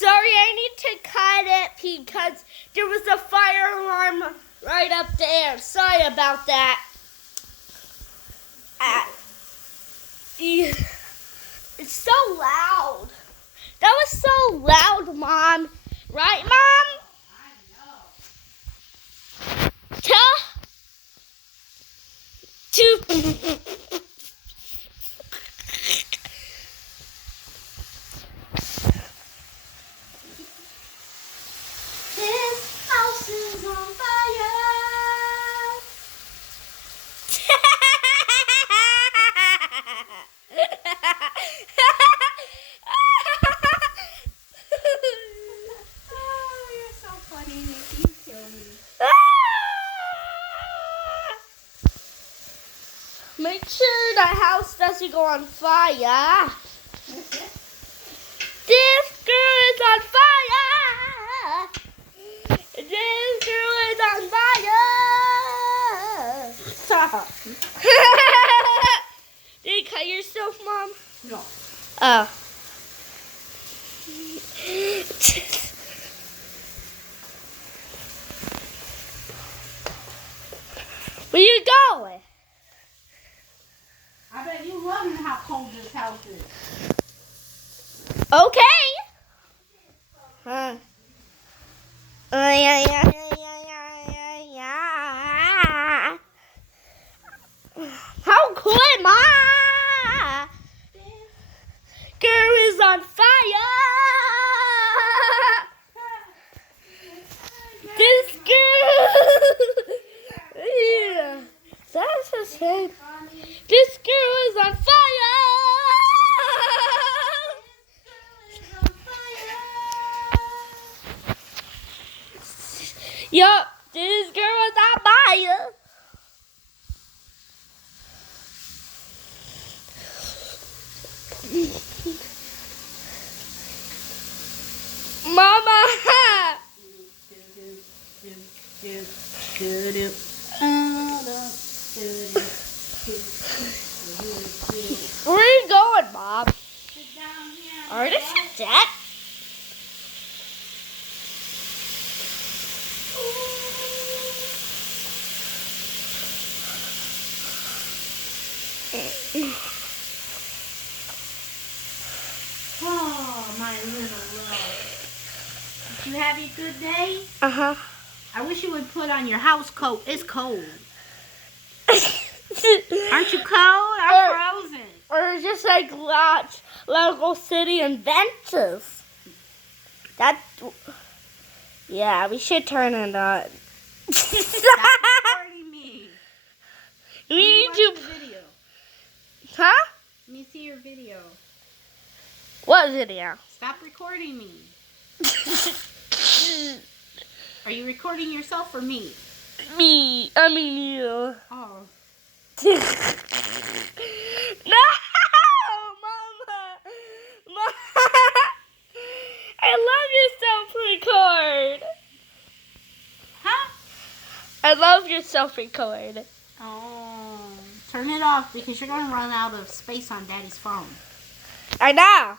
Sorry, I need to cut it because there was a fire alarm right up there. Sorry about that. It's so loud. That was so loud, Mom. Right, Mom? I know. This house is on fire. Oh, you're so funny, Nikki. You kill me. Make sure the house doesn't go on fire. This girl is on fire. This girl is on fire. Stop. Did you cut yourself, Mom? No. Oh. Where you going? I bet you loving how cold this house is. Okay. Huh. Yeah. How cool am I? Girl is on fire. This girl. Yeah. That's the same. This girl is on fire. Yup, this girl is on fire. Mama. Where are you going, Mom? Sit down here. Already sit down. Oh, my little love. Did you have a good day? Uh-huh. I wish you would put on your house coat. It's cold. Aren't you cold? I'm frozen. Or just like local city inventors. Yeah, we should turn it on. Stop recording me. We need Watch to. the video. Huh? Let me see your video. What video? Stop recording me. Are you recording yourself or me? Me. I mean you. Oh. No, Mama. I love your self-record. Huh? I love your self-record. Oh. Turn it off because you're going to run out of space on Daddy's phone. I know.